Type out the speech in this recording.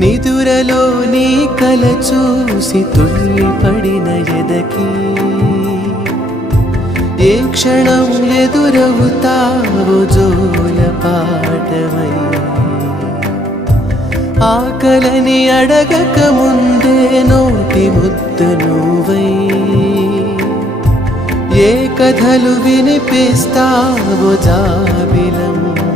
నిదురలో నీ కల చూసి తుళ్ళిపడిన ఎదకి ఏ క్షణం ఎదురవుతావో జోల పాటవై ఆకలని అడగక ముందే నోటి ముద్ద నువ్వై ఏ కథలు వినిపిస్తావో జాబిలమ్మ